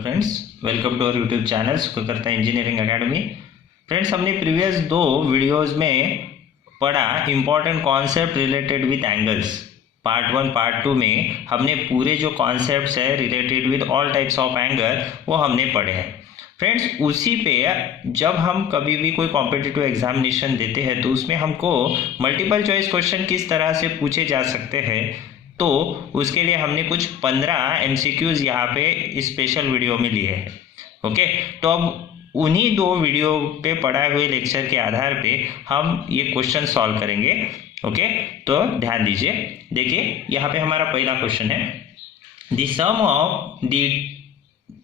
Hello friends, welcome to our YouTube channel Sukhkarta engineering academy. Friends, हमने previous 2 videos में पढ़ा important concept related with angles. Part 1 part 2 में हमने पूरे जो कॉन्सेप्ट्स है related with all types of angle वो हमने पढ़े हैं। फ्रेंड्स, उसी पे जब हम कभी भी कोई कॉम्पिटिटिव एग्जामिनेशन देते हैं तो उसमें हमको मल्टीपल चॉइस क्वेश्चन किस तरह से पूछे जा सकते हैं, तो उसके लिए हमने कुछ 15 MCQs यहाँ पे स्पेशल वीडियो में लिए हैं। ओके, तो अब उन्हीं 2 वीडियो पे पढ़ाए हुए लेक्चर के आधार पे हम ये क्वेश्चन सॉल्व करेंगे। ओके, तो ध्यान दीजिए। देखिए, यहाँ पे हमारा पहला क्वेश्चन है, the sum of the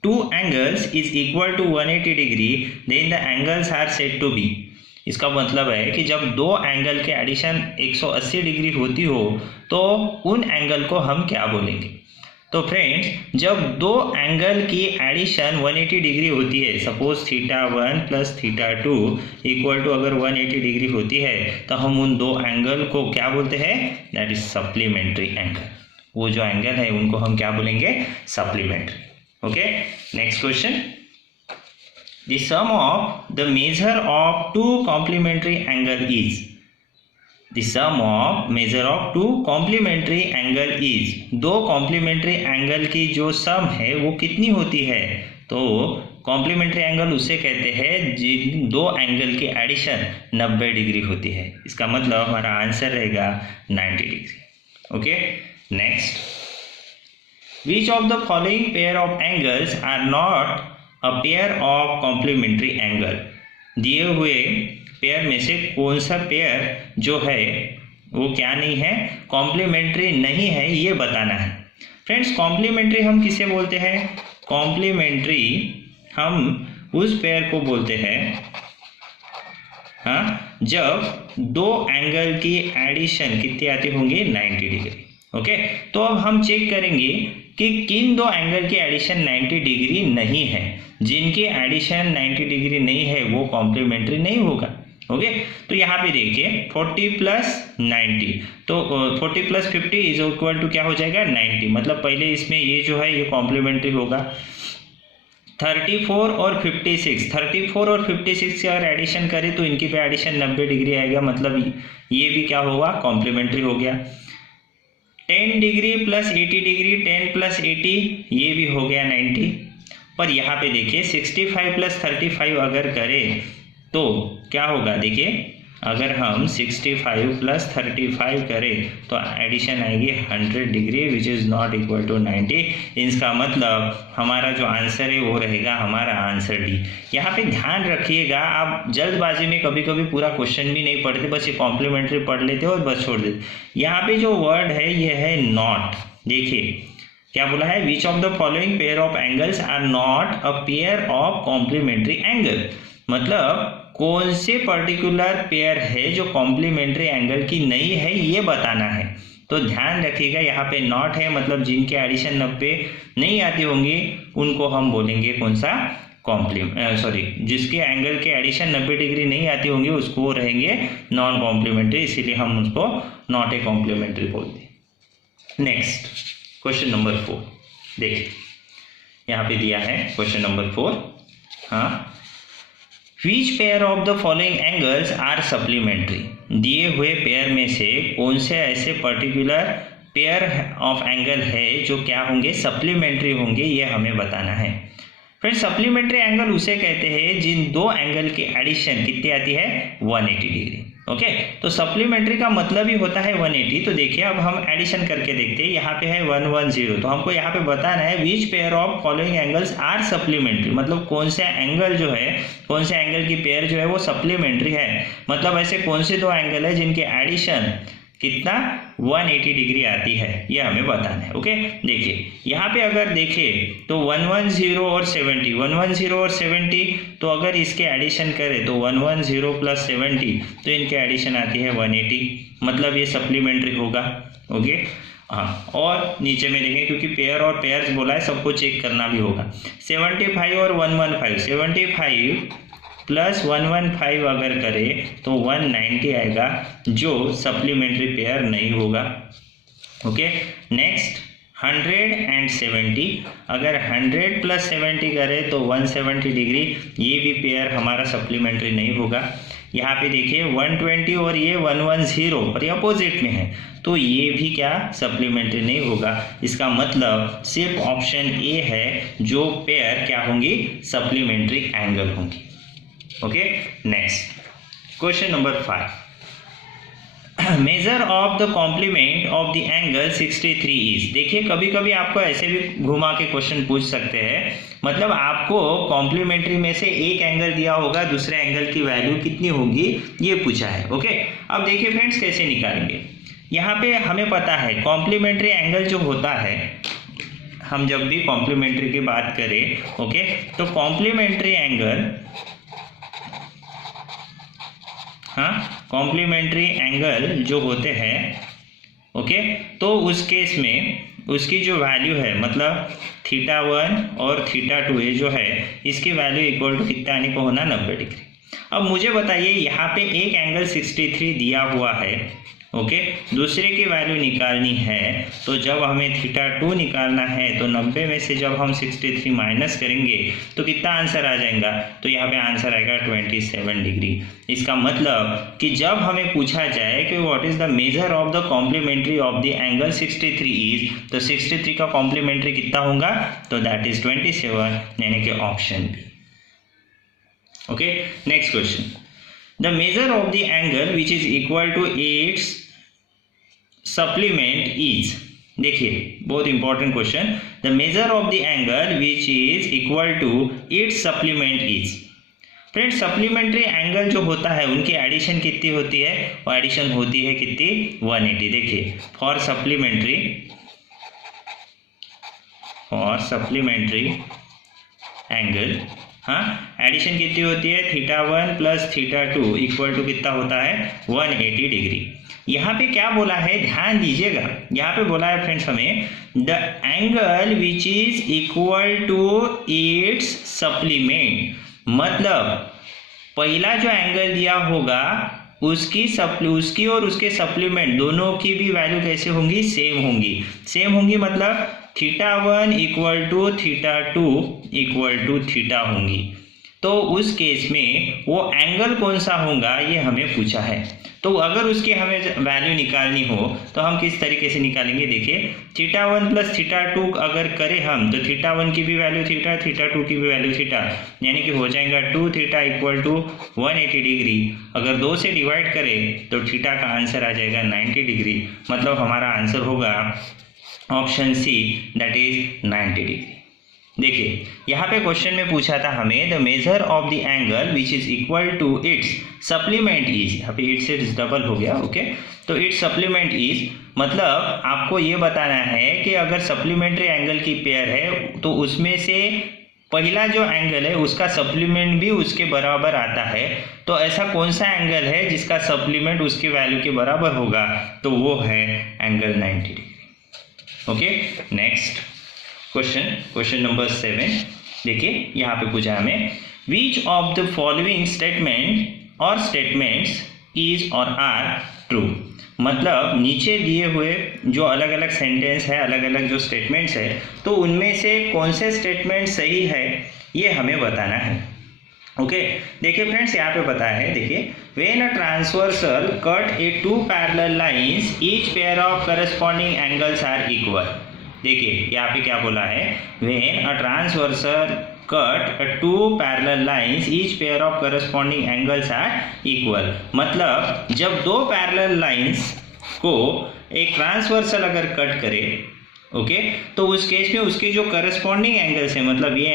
2 angles is equal to 180 degree, then the angles are said to be. इसका मतलब है कि जब 2 एंगल के एडिशन 180 डिग्री होती हो तो उन एंगल को हम क्या बोलेंगे। तो फ्रेंड्स, जब 2 एंगल की एडिशन 180 डिग्री होती है, सपोज θ1 प्लस θ2 इक्वल टू अगर 180 डिग्री होती है, तो हम उन 2 एंगल को क्या बोलते हैं, दैट इज सप्लीमेंट्री एंगल। वो जो एंगल है उनको हम क्या बोलेंगे, supplementary. Okay, next question, the sum of the measure of 2 complementary angle is, the sum of measure of 2 complementary angle is, 2 complementary angle की जो सम है वो कितनी होती है। तो कॉम्प्लीमेंट्री एंगल उसे कहते हैं जिन 2 एंगल की एडिशन 90 डिग्री होती है। इसका मतलब हमारा आंसर रहेगा 90 degree. Okay, next, which of the following pair of angles are not a pair of complementary angle। दिए हुए पेयर में से कौन सा पेयर जो है वो क्या नहीं है, कॉम्प्लीमेंट्री नहीं है, ये बताना है। फ्रेंड्स, कॉम्प्लीमेंट्री हम किसे बोलते हैं, कॉम्प्लीमेंट्री हम उस पेयर को बोलते हैं जब 2 एंगल की एडिशन कितनी आती होंगी, 90 डिग्री। ओके, तो अब हम चेक करेंगे कि किन 2 एंगल की एडिशन 90 डिग्री नहीं है। जिनकी एडिशन 90 डिग्री नहीं है वो कॉम्प्लीमेंट्री नहीं होगा। ओके, तो यहाँ पे देखिए 40 प्लस 90, तो 40 प्लस 50 इज इक्वल टू क्या हो जाएगा, 90। मतलब पहले इसमें ये जो है ये कॉम्प्लीमेंट्री होगा। 34 और 56, 34 और 56 की अगर एडिशन करें तो इनकी पे एडिशन 90 डिग्री आएगा, मतलब ये भी क्या होगा, कॉम्प्लीमेंट्री हो गया। 10 डिग्री प्लस 80 डिग्री, 10 प्लस 80 ये भी हो गया 90। पर यहाँ पे देखिए 65 प्लस 35 अगर करें तो क्या होगा, देखिए अगर हम 65 प्लस 35 करें तो एडिशन आएगी 100 degree which is not equal to 90। इसका मतलब हमारा जो आंसर है वो रहेगा हमारा आंसर डी। यहाँ पे ध्यान रखिएगा, आप जल्दबाजी में कभी कभी पूरा क्वेश्चन भी नहीं पढ़ते, बस ये कॉम्प्लीमेंट्री पढ़ लेते और बस छोड़ देते। यहाँ पे जो वर्ड है ये है नॉट। देखिए क्या बोला है, which of the following pair of angles are not a pair of complementary angle. मतलब कौन से पर्टिकुलर पेयर है जो कॉम्प्लीमेंट्री एंगल की नहीं है, ये बताना है। तो ध्यान रखिएगा, यहाँ पे नॉट है, मतलब जिनके एडिशन 90 नहीं आती होंगी उनको हम बोलेंगे कौन सा, जिसके एंगल के एडिशन 90 डिग्री नहीं आती होंगी उसको रहेंगे नॉन कॉम्प्लीमेंट्री, इसीलिए हम उसको नॉट ए कॉम्प्लीमेंट्री बोलते हैं। नेक्स्ट क्वेश्चन नंबर 4, देखिए यहाँ पे दिया है question number 4। Which pair of the following angles are supplementary। दिए हुए पेयर में से कौन से ऐसे पर्टिकुलर पेयर ऑफ एंगल है जो क्या होंगे, सप्लीमेंट्री होंगे, ये हमें बताना है। फ्रेंड्स, सप्लीमेंट्री एंगल उसे कहते हैं जिन 2 एंगल की एडिशन कितनी आती है, 180 डिग्री। ओके, तो सप्लीमेंट्री का मतलब ही होता है 180। तो देखिए अब हम एडिशन करके देखते हैं, यहाँ पे है 110, तो हमको यहाँ पे बताना है which pair of following angles are supplementary. मतलब कौन से एंगल जो है, कौन से एंगल की पेयर जो है वो सप्लीमेंट्री है। मतलब ऐसे कौन से 2 एंगल है जिनके एडिशन कितना, 180 डिग्री आती है, ये हमें बताना है। ओके, देखिए यहाँ पे अगर देखें तो 110 और 70, 110 और 70, तो अगर इसके एडिशन करें तो 110 प्लस 70, तो इनके एडिशन आती है 180, मतलब ये सप्लीमेंट्री होगा। ओके, हाँ, और नीचे में देखें क्योंकि पेयर और पेयर्स बोला है, सबको चेक करना भी होगा। 75 और 115, 75 प्लस 115 अगर करें तो 190 आएगा, जो सप्लीमेंट्री पेयर नहीं होगा। ओके, नेक्स्ट 170, अगर 100 + 70 करें तो 170 डिग्री, ये भी पेयर हमारा सप्लीमेंट्री नहीं होगा। यहाँ पे देखिए 120 और ये 110 और ये अपोजिट में है, तो ये भी क्या सप्लीमेंट्री नहीं होगा। इसका मतलब सिर्फ ऑप्शन ए है जो पेयर क्या होंगी, सप्लीमेंट्री एंगल होंगी। Okay, next question number 5, measure of the complement of the angle 63 is. देखिए कभी कभी आपको ऐसे भी घुमा के क्वेश्चन पूछ सकते हैं, मतलब आपको कॉम्प्लीमेंट्री में से एक एंगल दिया होगा, दूसरे एंगल की वैल्यू कितनी होगी ये पूछा है। ओके, अब देखिए फ्रेंड्स कैसे निकालेंगे। यहाँ पे हमें पता है कॉम्प्लीमेंट्री एंगल जो होता है, हम जब भी कॉम्प्लीमेंट्री की बात करें, ओके, तो कॉम्प्लीमेंट्री एंगल, हाँ, कॉम्प्लीमेंट्री एंगल जो होते हैं, ओके, तो उस केस में उसकी जो वैल्यू है, मतलब θ1 और θ2 ये जो है, इसकी वैल्यू इक्वल टू कितना आने को होना, 90 डिग्री। अब मुझे बताइए यहाँ पे एक एंगल 63 दिया हुआ है, ओके, दूसरे की वैल्यू निकालनी है, तो जब हमें θ2 निकालना है तो 90 में से जब हम 63 माइनस करेंगे तो कितना आंसर आ जाएगा, तो यहाँ पे आंसर आएगा 27 डिग्री। इसका मतलब कि जब हमें पूछा जाए कि what is the measure of the complementary of the angle 63 is, तो 63 का कॉम्प्लीमेंट्री कितना होगा, तो दैट इज 27, यानी कि option B. Okay, next question, the measure of the angle which is equal to its supplement is. देखिए बहुत important question, the measure of the angle which is equal to its supplement is. Friends supplementary angle जो होता है उनकी addition कितनी होती है, वो एडिशन होती है कितनी, 180। देखिए फॉर सप्लीमेंट्री एंगल, हाँ, एडिशन कितनी होती है, θ1 + θ2 इक्वल टू कितना होता है, 180 डिग्री। यहाँ पे क्या बोला है, ध्यान दीजिएगा, यहाँ पे बोला है फ्रेंड्स हमें the angle which is equal to its supplement, मतलब पहला जो एंगल दिया होगा उसकी और उसके सप्लीमेंट दोनों की भी वैल्यू कैसे होंगी, सेम होंगी, मतलब θ1 इक्वल टू θ2 इक्वल टू θ होंगी। तो उस केस में वो एंगल कौन सा होगा ये हमें पूछा है। तो अगर उसकी हमें वैल्यू निकालनी हो तो हम किस तरीके से निकालेंगे, देखिए θ1 + θ2 अगर करें हम, तो θ1 की भी वैल्यू θ, θ2 की भी वैल्यू θ, यानी कि हो जाएगा 2θ इक्वल टू 180 डिग्री। अगर 2 से डिवाइड करें तो θ का आंसर आ जाएगा 90 डिग्री, मतलब हमारा आंसर होगा option C, that is 90 degree. देखिए यहाँ पे क्वेश्चन में पूछा था हमें the measure of the angle which is equal to its supplement is, यहाँ पे इट्स से डबल हो गया, ओके, तो इट्स सप्लीमेंट इज, मतलब आपको ये बताना है कि अगर सप्लीमेंट्री एंगल की पेयर है तो उसमें से पहला जो एंगल है उसका सप्लीमेंट भी उसके बराबर आता है, तो ऐसा कौन सा एंगल है जिसका सप्लीमेंट उसकी वैल्यू के बराबर होगा, तो वो है angle 90 degree. Okay, next question number 7, देखिए यहाँ पे पूछा हमें विच of the following statements is और आर ट्रू, मतलब नीचे दिए हुए जो अलग अलग सेंटेंस है, अलग अलग जो स्टेटमेंट्स है, तो उनमें से कौन से स्टेटमेंट सही है ये हमें बताना है। ओके, देखिए फ्रेंड्स यहाँ पे पता है, देखिए when a transversal cut a 2 parallel lines each pair of corresponding angles are equal. देखिए यहाँ पे क्या बोला है, when a transversal cut 2 parallel lines each pair of corresponding angles are equal, मतलब जब 2 पैरेलल लाइंस को एक ट्रांसवर्सल अगर कट करे, ओके, तो उस केस में उसके जो करस्पॉन्डिंग एंगल्स है, मतलब ये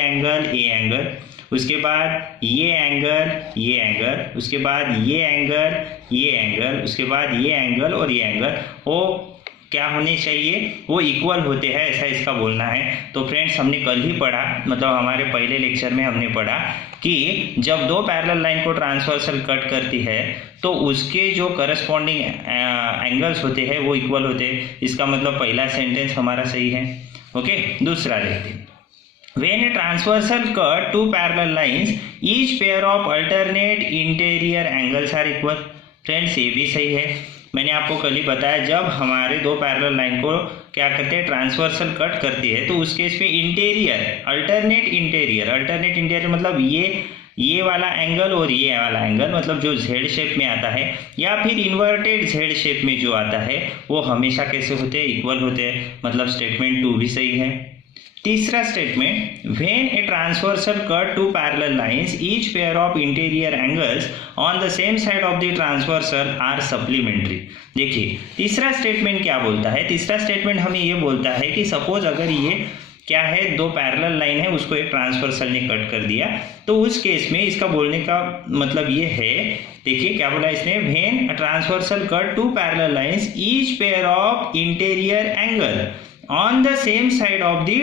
एंगल, उसके बाद ये एंगल, उसके बाद ये एंगल, उसके बाद ये एंगल और ये एंगल, वो क्या होने चाहिए, वो इक्वल होते हैं, ऐसा इसका बोलना है। तो फ्रेंड्स हमने कल ही पढ़ा, मतलब हमारे पहले लेक्चर में हमने पढ़ा कि जब 2 पैरेलल लाइन को ट्रांसवर्सल कट करती है तो उसके जो करस्पॉन्डिंग एंगल्स होते हैं वो इक्वल होते हैं। इसका मतलब पहला सेंटेंस हमारा सही है। ओके, दूसरा देखते हैं, When a transversal cut 2 parallel lines, each pair of alternate interior angles are equal. Friends ये भी सही है। मैंने आपको कल ही बताया, जब हमारे दो पैरेलल लाइन को क्या करते हैं, ट्रांसवर्सल कट करती है, तो उस केस में इंटीरियर, अल्टरनेट इंटीरियर मतलब ये वाला एंगल और ये वाला एंगल, मतलब जो जेड शेप में आता है या फिर इन्वर्टेड जेड शेप में जो आता है, वो हमेशा कैसे होते हैं, इक्वल होते हैं, मतलब स्टेटमेंट 2 भी सही है। तीसरा statement, when a transversal cut two parallel lines each pair of interior angles on the same side of the transversal are supplementary. देखिए तीसरा स्टेटमेंट क्या बोलता है, तीसरा स्टेटमेंट हमें ये बोलता है कि सपोज अगर ये क्या है, दो पैरेलल लाइन है, उसको एक ट्रांसवर्सल ने कट कर दिया, तो उस केस में इसका बोलने का मतलब ये है, देखिए क्या बोला इसने, when a transversal cut two parallel lines each pair of interior angle on the same side of the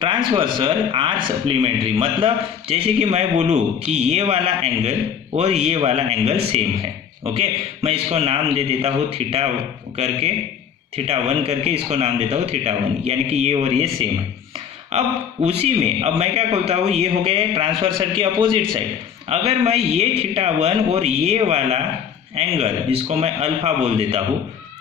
transversal are supplementary. मतलब जैसे कि मैं बोलूँ कि ये वाला एंगल और ये वाला एंगल सेम है, ओके, मैं इसको नाम दे देता हूँ थीटा करके, थीटा 1 करके इसको नाम देता हूँ थीटा 1, यानी कि ये और ये सेम है। अब उसी में अब मैं क्या करता हूँ, ये हो गए ट्रांसवर्सल की अपोजिट साइड। अगर मैं ये थीटा 1 और ये वाला एंगल, जिसको मैं अल्फा बोल देता हूँ,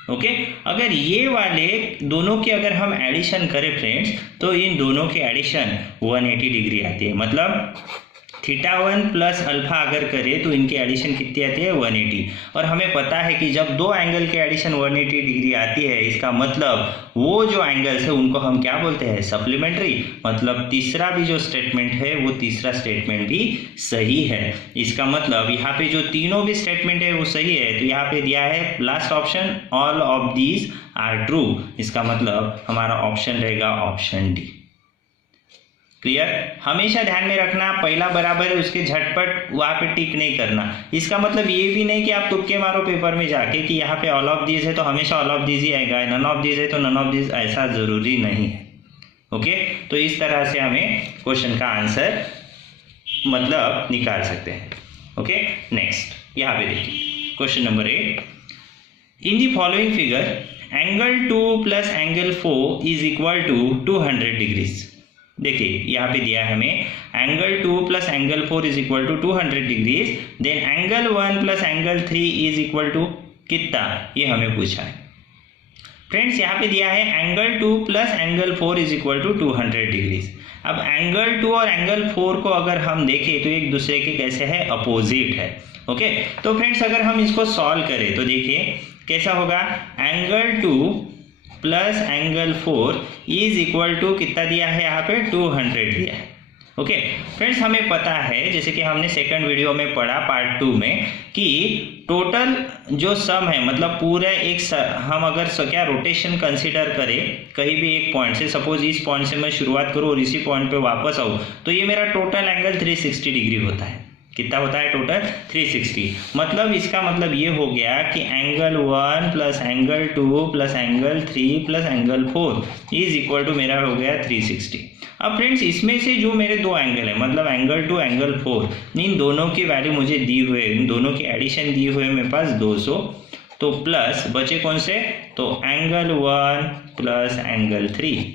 ओके, अगर ये वाले दोनों की अगर हम एडिशन करें फ्रेंड्स, तो इन दोनों की एडिशन 180 डिग्री आती है। मतलब थीटा 1 प्लस अल्फा अगर करें तो इनकी एडिशन कितनी आती है, 180। और हमें पता है कि जब दो एंगल की एडिशन 180 डिग्री आती है, इसका मतलब वो जो एंगल्स है उनको हम क्या बोलते हैं, सप्लीमेंट्री। मतलब तीसरा भी जो स्टेटमेंट है वो तीसरा स्टेटमेंट भी सही है। इसका मतलब यहाँ पे जो तीनों भी स्टेटमेंट है वो सही है। तो यहाँ पे दिया है last option, all of these are true. इसका मतलब हमारा ऑप्शन रहेगा ऑप्शन डी। क्लियर? हमेशा ध्यान में रखना, पहला बराबर है उसके झटपट वहां पे टिक नहीं करना। इसका मतलब ये भी नहीं कि आप तुक्के मारो पेपर में जाके कि यहाँ पे ऑल ऑफ दीज है तो हमेशा ऑल ऑफ दीज ही आएगा, नन ऑफ दीज है तो नन ऑफ दीज, ऐसा जरूरी नहीं है। ओके, तो इस तरह से हमें क्वेश्चन का आंसर मतलब निकाल सकते हैं। ओके, नेक्स्ट यहाँ पे देखिए question number 8, in the following figure angle 2 plus angle 4 is equal to 200 degrees. देखिए यहाँ पे दिया है हमें angle 2 plus angle 4 is equal to 200 degrees, then angle 1 plus angle 3 is equal to कितना, ये हमें पूछा है। फ्रेंड्स यहाँ पे दिया है angle 2 plus angle 4 is equal to 200 degrees. अब एंगल 2 और एंगल 4 को अगर हम देखें तो एक दूसरे के कैसे है, अपोजिट है। ओके, तो फ्रेंड्स अगर हम इसको सॉल्व करें तो देखिए कैसा होगा, angle 2 plus angle 4 is equal to कितना दिया है, यहाँ पे 200 दिया है। ओके फ्रेंड्स, हमें पता है जैसे कि हमने सेकंड वीडियो में पढ़ा पार्ट 2 में कि टोटल जो सम है, मतलब पूरा एक हम अगर क्या रोटेशन कंसीडर करें कहीं भी एक पॉइंट से, सपोज इस पॉइंट से मैं शुरुआत करूँ और इसी पॉइंट पे वापस आऊँ, तो ये मेरा टोटल एंगल 360 डिग्री होता है। कितना होता है टोटल, 360। मतलब इसका मतलब ये हो गया कि angle 1 plus angle 2 plus angle 3 plus angle 4 is equal to मेरा हो गया 360। अब फ्रेंड्स इसमें से जो मेरे दो एंगल है, मतलब एंगल 2 एंगल 4, इन दोनों की वैल्यू मुझे दी हुए, इन दोनों की एडिशन दी हुए मेरे पास 200, तो प्लस बचे कौन से, तो एंगल 1 प्लस एंगल 3,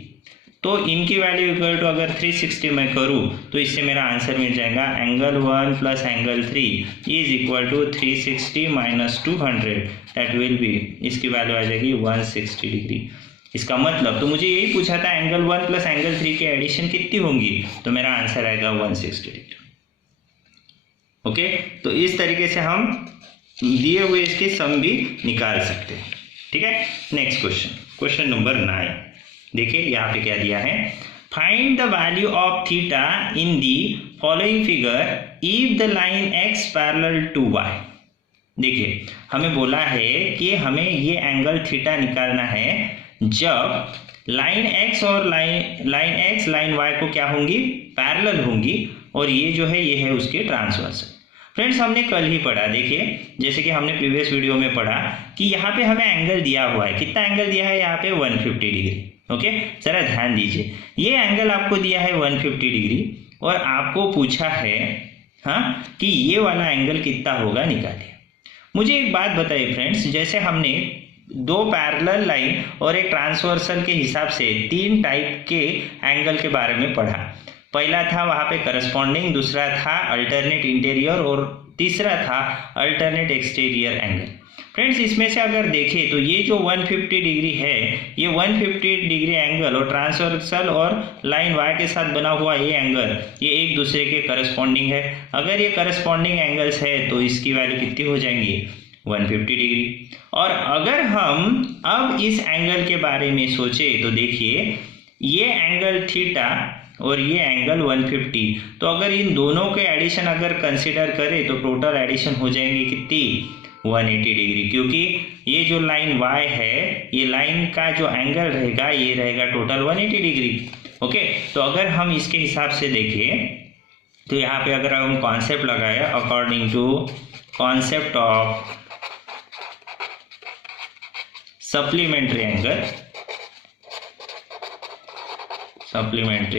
तो इनकी वैल्यू इक्वल टू अगर 360 मैं करूँ तो इससे मेरा आंसर मिल जाएगा angle 1 plus angle 3 is equal to 360 minus 200, that will be, इसकी वैल्यू आ जाएगी 160 डिग्री। इसका मतलब तो मुझे यही पूछा था एंगल 1 प्लस एंगल 3 की एडिशन कितनी होंगी, तो मेरा आंसर आएगा 160 डिग्री। ओके, तो इस तरीके से हम दिए हुए इसके सम भी निकाल सकते हैं। ठीक है, नेक्स्ट क्वेश्चन, क्वेश्चन नंबर 9। देखिए यहाँ पे क्या दिया है, find the value of theta in the following figure if the line x parallel to y. देखिए हमें बोला है कि हमें ये एंगल थीटा निकालना है जब लाइन एक्स और लाइन वाई को क्या होंगी, पैरेलल होंगी, और ये जो है ये है उसके ट्रांसवर्सल। फ्रेंड्स हमने कल ही पढ़ा, देखिए जैसे कि हमने प्रीवियस वीडियो में पढ़ा कि यहाँ पे हमें एंगल दिया हुआ है, कितना एंगल दिया है यहाँ पे 150 डिग्री। ओके, जरा ध्यान दीजिए, ये एंगल आपको दिया है 150 डिग्री और आपको पूछा है हाँ कि ये वाला एंगल कितना होगा, निकालिए। मुझे एक बात बताइए फ्रेंड्स, जैसे हमने दो पैरेलल लाइन और एक ट्रांसवर्सल के हिसाब से 3 टाइप के एंगल के बारे में पढ़ा। पहला था वहाँ पे करस्पॉन्डिंग, दूसरा था अल्टरनेट इंटीरियर और तीसरा था अल्टरनेट एक्सटीरियर एंगल। फ्रेंड्स इसमें से अगर देखें तो ये जो 150 डिग्री है, ये 150 डिग्री एंगल और ट्रांसवर्सल और लाइन y के साथ बना हुआ ये एंगल, ये एक दूसरे के करस्पॉन्डिंग है। अगर ये करस्पॉन्डिंग एंगल्स है तो इसकी वैल्यू कितनी हो जाएंगी, 150 डिग्री। और अगर हम अब इस एंगल के बारे में सोचे तो देखिए ये एंगल थीटा और ये एंगल 150, तो अगर इन दोनों के एडिशन अगर कंसिडर करें तो टोटल एडिशन हो जाएंगे कितनी, 180 डिग्री, क्योंकि ये जो लाइन y है, ये लाइन का जो एंगल रहेगा ये रहेगा टोटल 180 डिग्री। ओके, तो अगर हम इसके हिसाब से देखें तो यहाँ पे अगर हम कॉन्सेप्ट लगाए according to concept of supplementary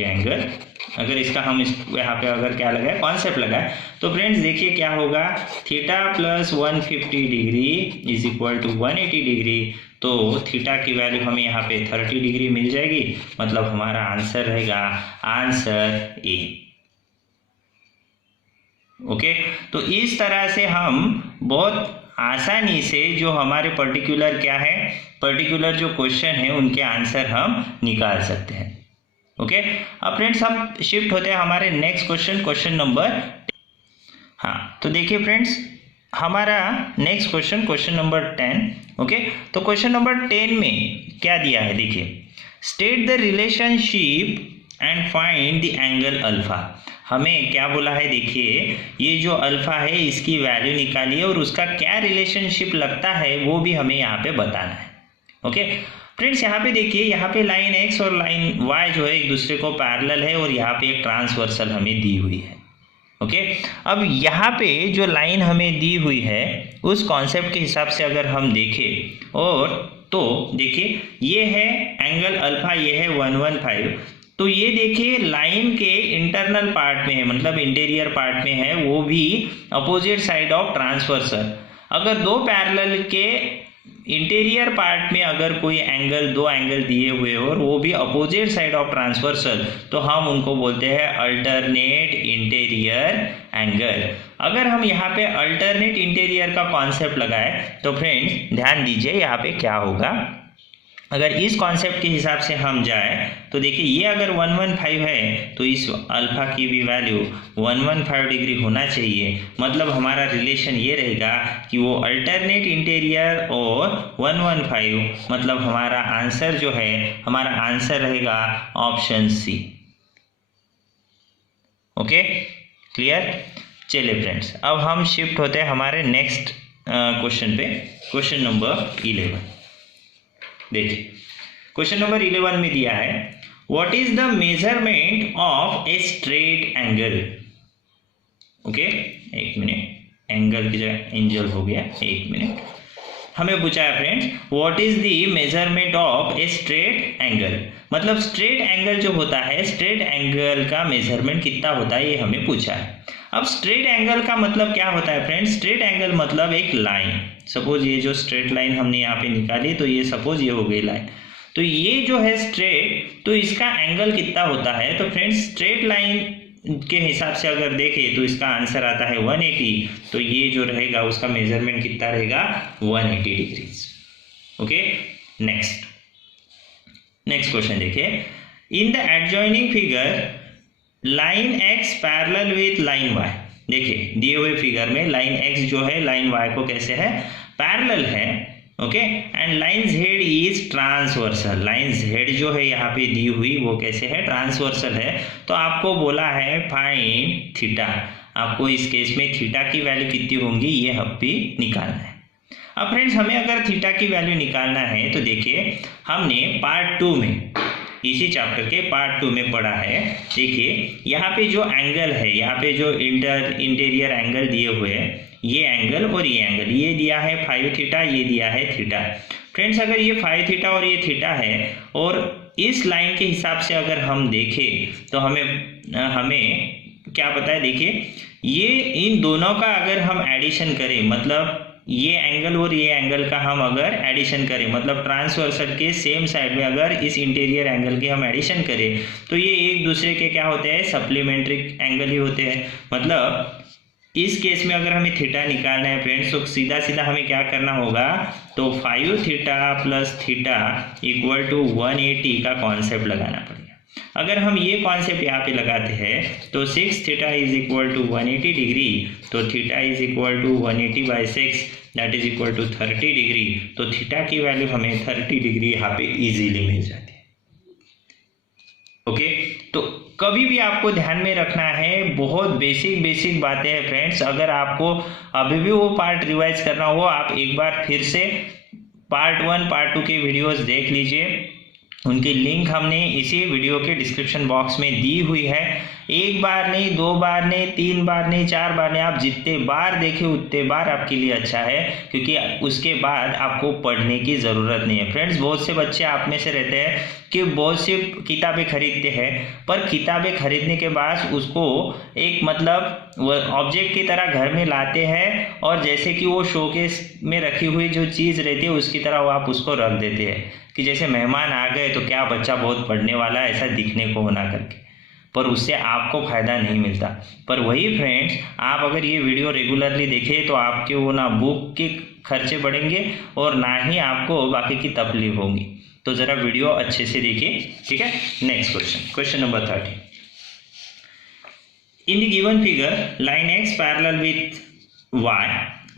angle, अगर इसका हम यहाँ पे अगर क्या लगाए, कॉन्सेप्ट लगाए, तो फ्रेंड्स देखिए क्या होगा, theta plus 150 degree is equal to 180 degree. तो थीटा की वैल्यू हमें यहाँ पे 30 डिग्री मिल जाएगी, मतलब हमारा आंसर रहेगा आंसर ए। ओके, तो इस तरह से हम बहुत आसानी से जो हमारे पर्टिकुलर क्या है, पर्टिकुलर जो क्वेश्चन है उनके आंसर हम निकाल सकते हैं। ओके, अब फ्रेंड्स हम शिफ्ट होते हैं हमारे नेक्स्ट क्वेश्चन नंबर, हाँ तो देखिए फ्रेंड्स हमारा नेक्स्ट क्वेश्चन नंबर 10। ओके, तो क्वेश्चन नंबर 10 में क्या दिया है, देखिए state the relationship and find the angle alpha. हमें क्या बोला है, देखिए ये जो अल्फा है इसकी वैल्यू निकालिए और उसका क्या रिलेशनशिप लगता है वो भी हमें यहाँ पे बताना है। ओके फ्रेंड्स, यहाँ पे देखिए, यहाँ पे लाइन x और लाइन y जो है एक दूसरे को पैरेलल है और यहाँ पे एक ट्रांसवर्सल हमें दी हुई है। ओके, अब यहाँ पे जो लाइन हमें दी हुई है उस कॉन्सेप्ट के हिसाब से अगर हम देखें और तो देखिए ये है एंगल अल्फा, ये है 115, तो ये देखिए लाइन के इंटरनल पार्ट में है, मतलब इंटीरियर पार्ट में है, वो भी अपोजिट साइड ऑफ ट्रांसवर्सल। अगर दो पैरेलल के इंटीरियर पार्ट में अगर कोई एंगल, दो एंगल दिए हुए हो और वो भी अपोजिट साइड ऑफ ट्रांसवर्सल, तो हम उनको बोलते हैं अल्टरनेट इंटीरियर एंगल। अगर हम यहाँ पे अल्टरनेट इंटीरियर का कॉन्सेप्ट लगाए तो फ्रेंड्स ध्यान दीजिए यहाँ पे क्या होगा, अगर इस कॉन्सेप्ट के हिसाब से हम जाए तो देखिए ये अगर 115 है तो इस अल्फा की भी वैल्यू 115 डिग्री होना चाहिए, मतलब हमारा रिलेशन ये रहेगा कि वो अल्टरनेट इंटीरियर और 115, मतलब हमारा आंसर जो है, हमारा आंसर रहेगा ऑप्शन सी। ओके क्लियर, चलिए फ्रेंड्स अब हम शिफ्ट होते हैं हमारे नेक्स्ट क्वेश्चन पे, क्वेश्चन नंबर 11। देखिए क्वेश्चन नंबर 11 में दिया है what is the measurement of a straight angle. Okay, एक मिनट, एंगल की जगह एंजल हो गया, एक मिनट। हमें पूछा है friends what is the measurement of a straight angle, मतलब स्ट्रेट एंगल जो होता है, स्ट्रेट एंगल का मेजरमेंट कितना होता है ये हमें पूछा है। अब स्ट्रेट एंगल का मतलब क्या होता है फ्रेंड्स, स्ट्रेट एंगल मतलब एक लाइन, सपोज ये जो स्ट्रेट लाइन हमने यहाँ पे निकाली तो ये सपोज ये हो गई लाइन, तो ये जो है स्ट्रेट, तो इसका एंगल कितना होता है, तो फ्रेंड्स स्ट्रेट लाइन के हिसाब से अगर देखें तो इसका आंसर आता है 180, तो ये जो रहेगा उसका मेजरमेंट कितना रहेगा 180 डिग्रीज। ओके नेक्स्ट क्वेश्चन देखिए, in the adjoining figure line x parallel with line y। देखिए दिए हुए फिगर में लाइन x जो है लाइन y को कैसे है, पैरेलल है। Okay, and line z is transversal, line z जो है यहाँ पे दी हुई वो कैसे है, ट्रांसवर्सल है। तो आपको बोला है फाइंड थीटा, आपको इस केस में थीटा की वैल्यू कितनी होंगी ये हम भी निकालना है। अब फ्रेंड्स हमें अगर थीटा की वैल्यू निकालना है तो देखिए हमने पार्ट 2 में, इसी चैप्टर के पार्ट 2 में पढ़ा है। देखिए यहाँ पे जो एंगल है, यहाँ पे जो इंटीरियर एंगल दिए हुए हैं, ये एंगल और ये एंगल, ये दिया है 5 थीटा, ये दिया है थीटा। फ्रेंड्स अगर ये 5 थीटा और ये थीटा है और इस लाइन के हिसाब से अगर हम देखें तो हमें क्या पता है, देखिए ये इन दोनों का अगर हम एडिशन करें, मतलब ये एंगल और ये एंगल का हम अगर एडिशन करें, मतलब ट्रांसवर्सल के सेम साइड में अगर इस इंटीरियर एंगल की हम एडिशन करें तो ये एक दूसरे के क्या होते हैं, सप्लीमेंट्री एंगल ही होते हैं। मतलब इस केस में अगर हमें थीटा निकालना है फ्रेंड्स, तो सीधा सीधा हमें क्या करना होगा, तो 5 theta plus theta equal to 180 का कॉन्सेप्ट लगाना पड़ेगा। अगर हम ये कॉन्सेप्ट यहाँ पे लगाते हैं तो 6 theta is equal to 180 degree, तो theta is equal to 180 by 6 that is equal to 30 degree. तो थीटा की वैल्यू हमें 30 डिग्री यहाँ पे इजीली मिल जाती है। ओके, तो कभी भी आपको ध्यान में रखना है, बहुत बेसिक बातें हैं फ्रेंड्स। अगर आपको अभी भी वो पार्ट रिवाइज करना हो, आप एक बार फिर से पार्ट 1 पार्ट 2 के वीडियोस देख लीजिए। उनकी लिंक हमने इसी वीडियो के डिस्क्रिप्शन बॉक्स में दी हुई है। एक बार नहीं, 2 बार नहीं, 3 बार नहीं, 4 बार नहीं, आप जितने बार देखें उतने बार आपके लिए अच्छा है, क्योंकि उसके बाद आपको पढ़ने की ज़रूरत नहीं है। फ्रेंड्स, बहुत से बच्चे आप में से रहते हैं कि बहुत सी किताबें खरीदते हैं, पर किताबें खरीदने के बाद उसको एक मतलब ऑब्जेक्ट की तरह घर में लाते हैं, और जैसे कि वो शोकेस में रखी हुई जो चीज़ रहती है उसकी तरह वो आप उसको रख देते हैं कि जैसे मेहमान आ गए तो क्या बच्चा बहुत पढ़ने वाला है ऐसा दिखने को होना करके, पर उससे आपको फ़ायदा नहीं मिलता। पर वही फ्रेंड्स, आप अगर ये वीडियो रेगुलरली देखें तो आपके वो ना बुक के खर्चे बढ़ेंगे और ना ही आपको बाकी की तकलीफ होगी। तो ज़रा वीडियो अच्छे से देखिए, ठीक है। Next question number 30। In the given figure line x parallel with y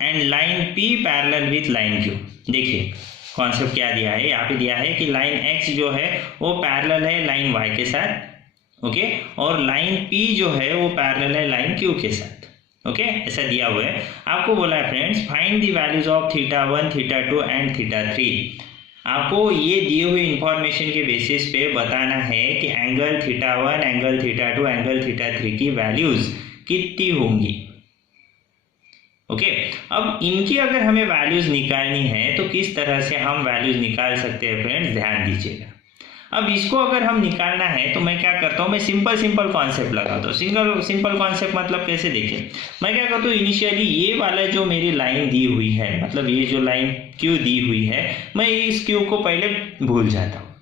and line p parallel with line q। देखिए कॉन्सेप्ट क्या दिया है, यहाँ पे दिया है कि लाइन x जो है वो पैरेलल है लाइन y के साथ, ओके, और लाइन P जो है वो पैरेलल है लाइन Q के साथ, ओके, ऐसा दिया हुआ है। आपको बोला है friends, find the values of θ1, θ2 and θ3। आपको ये दिए हुए इंफॉर्मेशन के बेसिस पे बताना है कि एंगल θ1, एंगल θ2, एंगल θ3 की वैल्यूज कितनी होंगी। ओके, अब इनकी अगर हमें वैल्यूज निकालनी है तो किस तरह से हम वैल्यूज निकाल सकते हैं फ्रेंड्स, ध्यान दीजिएगा। अब इसको अगर हम निकालना है तो मैं क्या करता हूँ, मैं सिंपल कॉन्सेप्ट लगाता हूँ। सिंपल कॉन्सेप्ट मतलब कैसे, देखिए मैं क्या करता हूँ, इनिशियली ये वाला जो मेरी लाइन दी हुई है, मतलब ये जो लाइन क्यू दी हुई है, मैं इस क्यू को पहले भूल जाता हूँ।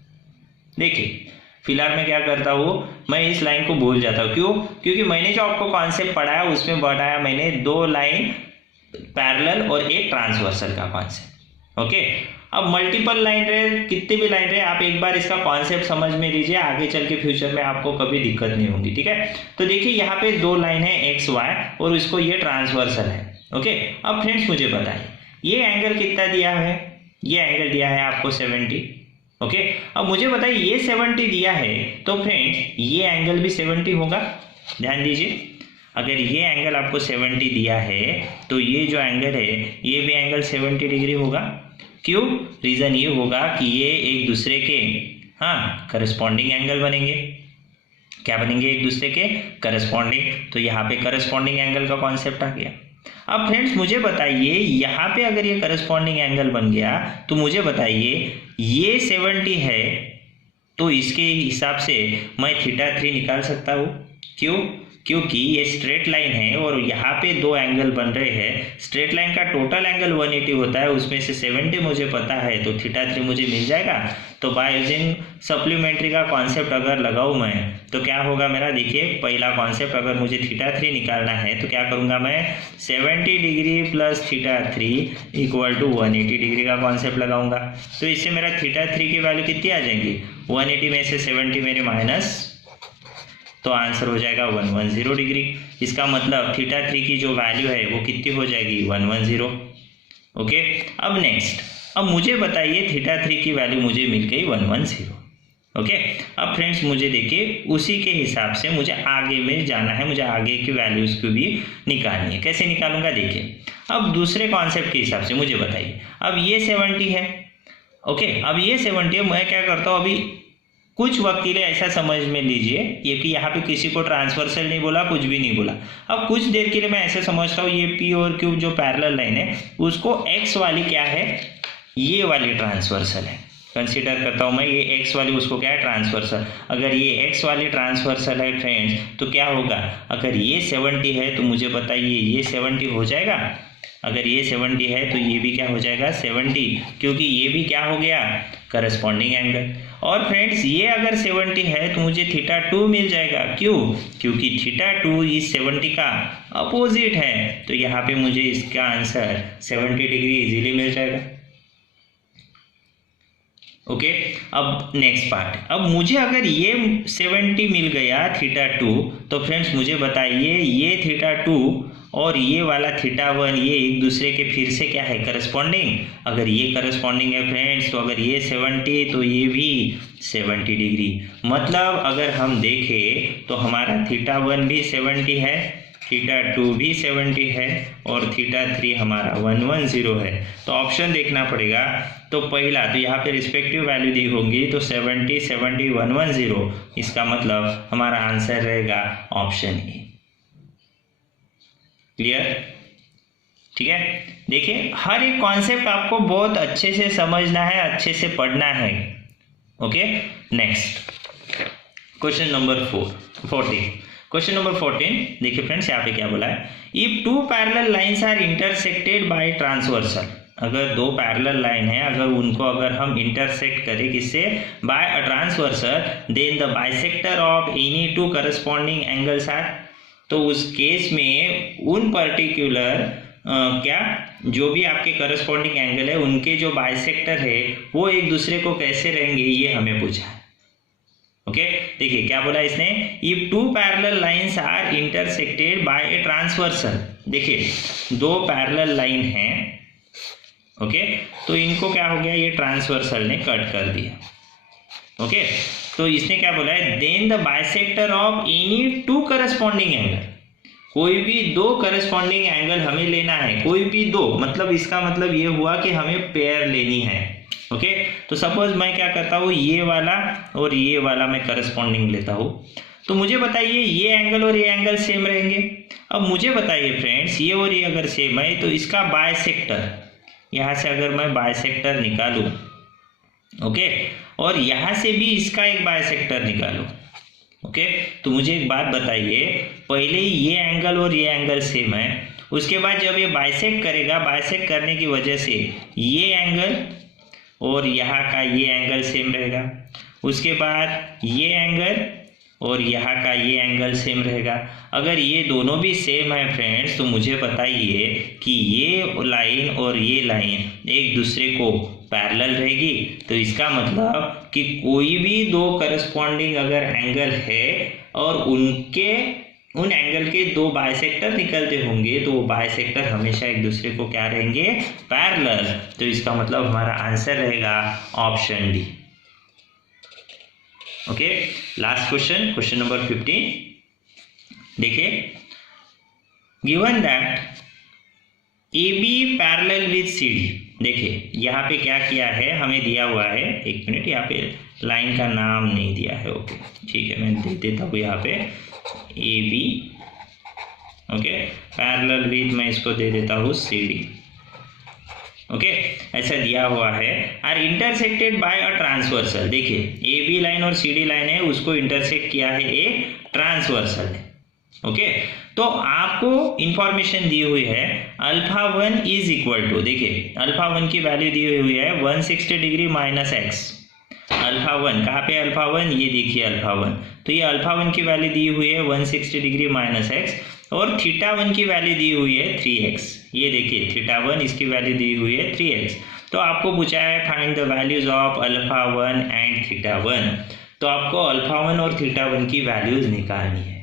देखिए फिलहाल मैं क्या करता हूँ, मैं इस लाइन को भूल जाता हूँ। क्यों? क्योंकि मैंने जो आपको कॉन्सेप्ट पढ़ाया उसमें बताया मैंने 2 लाइन पैरेलल और एक ट्रांसवर्सल का कॉन्सेप्ट, ओके। अब मल्टीपल लाइन रहे, कितने भी लाइन रहे, आप एक बार इसका कॉन्सेप्ट समझ में लीजिए, आगे चल के फ्यूचर में आपको कभी दिक्कत नहीं होगी, ठीक है। तो देखिए यहाँ पे 2 लाइन है एक्स वाई और इसको ये ट्रांसवर्सल है, ओके। अब फ्रेंड्स मुझे बताइए ये एंगल कितना दिया है, ये एंगल दिया है आपको 70, ओके। अब मुझे बताइए ये 70 दिया है तो फ्रेंड्स ये एंगल भी 70 होगा, ध्यान दीजिए। अगर ये एंगल आपको 70 दिया है तो ये जो एंगल है ये भी एंगल 70 डिग्री होगा। क्यों? रीज़न ये होगा कि ये एक दूसरे के करस्पॉन्डिंग एंगल बनेंगे। क्या बनेंगे? एक दूसरे के करस्पॉन्डिंग। तो यहाँ पे करस्पॉन्डिंग एंगल का कॉन्सेप्ट आ गया। अब फ्रेंड्स मुझे बताइए यहाँ पे अगर ये करस्पॉन्डिंग एंगल बन गया तो मुझे बताइए ये 70 है तो इसके हिसाब से मैं θ3 निकाल सकता हूँ। क्यों? क्योंकि ये स्ट्रेट लाइन है और यहाँ पे 2 एंगल बन रहे हैं। स्ट्रेट लाइन का टोटल एंगल 180 होता है, उसमें से 70 मुझे पता है तो θ3 मुझे मिल जाएगा। तो बाय यूजिंग सप्लीमेंट्री का कॉन्सेप्ट अगर लगाऊँ मैं तो क्या होगा मेरा, देखिए पहला कॉन्सेप्ट अगर मुझे θ3 निकालना है तो क्या करूँगा मैं 70 degree plus θ3 equal to 180 degree का कॉन्सेप्ट लगाऊंगा। तो इससे मेरा θ3 की वैल्यू कितनी आ जाएंगी, 180 में से 70 मेरे माइनस, तो आंसर हो जाएगा 110 डिग्री। इसका मतलब θ3 की जो वैल्यू है वो कितनी हो जाएगी, 110। ओके, अब नेक्स्ट, अब मुझे बताइए θ3 की वैल्यू मुझे मिल गई 110। ओके, अब फ्रेंड्स मुझे देखिए उसी के हिसाब से मुझे आगे में जाना है, मुझे आगे की वैल्यूज़ को भी निकालनी है। कैसे निकालूंगा, देखिए अब दूसरे कॉन्सेप्ट के हिसाब से मुझे बताइए। अब ये 70 है, ओके, अब ये 70 है, मैं क्या करता हूँ अभी कुछ वक्त के लिए ऐसा समझ में लीजिए ये कि यहाँ पे किसी को ट्रांसवर्सल नहीं बोला, कुछ भी नहीं बोला। अब कुछ देर के लिए मैं ऐसे समझता हूँ ये P और Q जो पैरेलल लाइन है उसको X वाली क्या है, ये वाली ट्रांसवर्सल है। कंसीडर करता हूँ मैं ये X वाली उसको क्या है, ट्रांसवर्सल। अगर ये X वाली ट्रांसवर्सल है फ्रेंड्स तो क्या होगा, अगर ये 70 है तो मुझे बताइए ये 70 हो जाएगा। अगर ये 70 है तो ये भी क्या हो जाएगा 70, क्योंकि ये भी क्या हो गया, करस्पॉन्डिंग एंगल। और फ्रेंड्स ये अगर 70 है तो मुझे थीटा 2 मिल जाएगा। क्यों? क्योंकि थीटा 2 इस 70 का अपोजिट है, तो यहाँ पे मुझे इसका आंसर 70 डिग्री इजीली मिल जाएगा। ओके, अब नेक्स्ट पार्ट। अब मुझे अगर ये 70 मिल गया थीटा 2, तो फ्रेंड्स मुझे बताइए ये थीटा 2 और ये वाला थीटा 1 ये एक दूसरे के फिर से क्या है? करस्पॉन्डिंग। अगर ये करस्पॉन्डिंग है फ्रेंड्स, तो अगर ये 70 तो ये भी 70 डिग्री। मतलब अगर हम देखें तो हमारा थीटा 1 भी 70 है, थीटा 2 भी 70 है और थीटा 3 हमारा 110 है। तो ऑप्शन देखना पड़ेगा। तो पहला तो यहाँ पे रिस्पेक्टिव वैल्यू दी होंगी, तो 70 70 110, इसका मतलब हमारा आंसर रहेगा ऑप्शन ए। क्लियर? ठीक है, देखिए हर एक कॉन्सेप्ट आपको बहुत अच्छे से समझना है, अच्छे से पढ़ना है। Okay, next question number 14। Question number 14 देखिए फ्रेंड्स, यहाँ पे क्या बोला है? If 2 parallel lines are intersected by transversal, अगर 2 पैरेलल लाइन है, अगर उनको अगर हम इंटरसेक्ट करें किससे? By a transversal, then the bisector of any 2 corresponding angles are, तो उस केस में उन पर्टिकुलर क्या जो भी आपके करस्पॉन्डिंग एंगल है उनके जो बाइसेक्टर है वो एक दूसरे को कैसे रहेंगे, ये हमें पूछा है। ओके, देखिए क्या बोला इसने? If 2 parallel lines are intersected by a transversal, देखिए 2 पैरेलल लाइन हैं, ओके, तो इनको क्या हो गया? ये ट्रांसवर्सल ने कट कर दिया। ओके, तो इसने क्या बोला है? Then the bisector of any 2 corresponding angle, कोई भी 2 करस्पॉन्डिंग एंगल हमें लेना है, कोई भी 2, मतलब इसका मतलब ये हुआ कि हमें पेयर लेनी है। ओके, तो सपोज मैं क्या करता हूँ, ये वाला और ये वाला मैं करस्पॉन्डिंग लेता हूँ, तो मुझे बताइए ये एंगल और ये एंगल सेम रहेंगे। अब मुझे बताइए फ्रेंड्स, ये और ये अगर सेम है तो इसका बाइसेक्टर, यहाँ से अगर मैं बाइसेक्टर निकालूं, ओके, और यहाँ से भी इसका एक बाइसेक्टर निकालो, ओके, तो मुझे एक बात बताइए, पहले ये एंगल और ये एंगल सेम है, उसके बाद जब ये बाइसेक्ट करेगा, बाइसेक्ट करने की वजह से ये एंगल और यहाँ का ये एंगल सेम रहेगा, उसके बाद ये एंगल और यहाँ का ये एंगल सेम रहेगा। अगर ये दोनों भी सेम है फ्रेंड्स, तो मुझे बताइए कि ये लाइन और ये लाइन एक दूसरे को पैरेलल रहेगी। तो इसका मतलब कि कोई भी 2 करस्पॉन्डिंग अगर एंगल है और उन एंगल के 2 बाइसेक्टर निकलते होंगे, तो वो बाइसेक्टर हमेशा एक दूसरे को क्या रहेंगे? पैरेलल। तो इसका मतलब हमारा आंसर रहेगा option D. Okay, last question, question number 15। देखिए, given that AB parallel with CD, देखिए यहाँ पे क्या किया है, हमें दिया हुआ है, एक मिनट, यहाँ पे लाइन का नाम नहीं दिया है। ओके, ठीक है, मैं दे देता हूँ यहाँ पे AB, ओके, पैरेलल विद, मैं इसको दे देता हूँ CD। ओके, ऐसा दिया हुआ है, are intersected by a transversal. देखिए AB लाइन और CD लाइन है, उसको इंटरसेक्ट किया है एक ट्रांसवर्सल ने। ओके, तो आपको इंफॉर्मेशन दी हुई है अल्फा 1 इज इक्वल टू, देखिए अल्फा 1 की वैल्यू दी हुई है 160 डिग्री माइनस एक्स। अल्फा 1 कहाँ पे? अल्फा 1 ये देखिए अल्फा 1, तो ये अल्फा 1 की वैल्यू दी हुई है 160 डिग्री माइनस एक्स, और थीटा 1 की वैल्यू दी हुई है 3x। ये देखिए थीटा 1 इसकी वैल्यू दी हुई है 3x। तो आपको पूछा है find the values of alpha 1 and theta 1, तो आपको अल्फा 1 और थीटा 1 की वैल्यूज निकालनी है।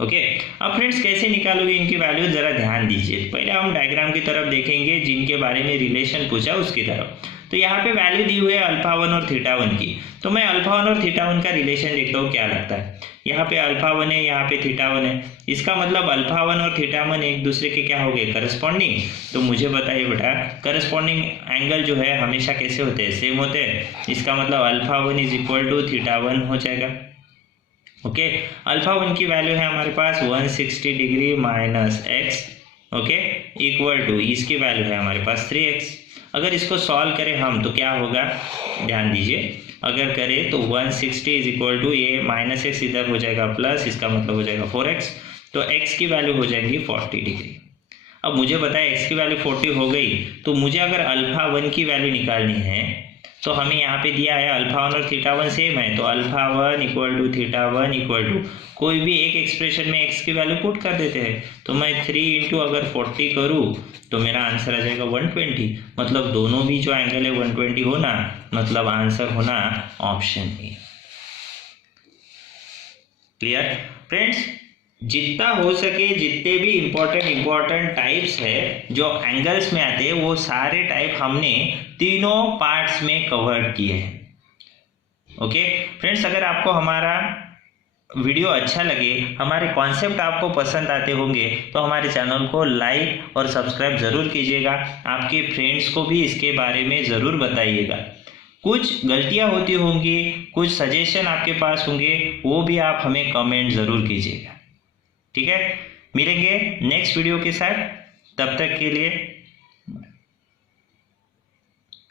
ओके, अब फ्रेंड्स कैसे निकालोगे इनकी वैल्यू, जरा ध्यान दीजिए। पहले हम डायग्राम की तरफ देखेंगे, जिनके बारे में रिलेशन पूछा उसकी तरफ। तो यहाँ पे वैल्यू दी हुई है अल्फा 1 और थीटा 1 की, तो मैं अल्फा 1 और थीटा 1 का रिलेशन देखता हूँ क्या लगता है। यहाँ पे अल्फा 1 है, यहाँ पे थीटा 1 है, इसका मतलब अल्फा 1 और थीटा 1 एक दूसरे के क्या हो गए? करस्पॉन्डिंग। तो मुझे बताइए बेटा, करस्पॉन्डिंग एंगल जो है हमेशा कैसे होते हैं? सेम होते हैं। इसका मतलब alpha 1 is equal to theta 1 हो जाएगा। ओके, अल्फा 1 की वैल्यू है हमारे पास 160 degree minus x, okay, equal to इसकी वैल्यू है हमारे पास 3x। अगर इसको सॉल्व करें हम तो क्या होगा, ध्यान दीजिए, अगर करें तो 160 इज इक्वल टू ये माइनस एक्स इधर हो जाएगा प्लस, इसका मतलब हो जाएगा 4x, तो x की वैल्यू हो जाएगी 40 डिग्री। अब मुझे बताया x की वैल्यू 40 हो गई, तो मुझे अगर अल्फा 1 की वैल्यू निकालनी है तो हमें यहाँ पे दिया है अल्फा 1 और थीटा 1 सेम है, तो alpha 1 equal to theta 1 equal to कोई भी एक एक्सप्रेशन में x की वैल्यू पुट कर देते हैं। तो मैं 3 इंटू अगर 40 करूँ तो मेरा आंसर आ जाएगा 120। मतलब दोनों भी जो एंगल है 120 होना, मतलब आंसर होना ऑप्शन ए। Clear friends? जितना हो सके जितने भी इम्पोर्टेंट टाइप्स है जो एंगल्स में आते हैं वो सारे टाइप हमने तीनों पार्ट्स में कवर किए हैं। ओके फ्रेंड्स, अगर आपको हमारा वीडियो अच्छा लगे, हमारे कॉन्सेप्ट आपको पसंद आते होंगे तो हमारे चैनल को लाइक और सब्सक्राइब ज़रूर कीजिएगा। आपके फ्रेंड्स को भी इसके बारे में ज़रूर बताइएगा। कुछ गलतियां होती होंगी, कुछ सजेशन आपके पास होंगे, वो भी आप हमें कमेंट ज़रूर कीजिएगा। ठीक है, मिलेंगे नेक्स्ट वीडियो के साथ, तब तक के लिए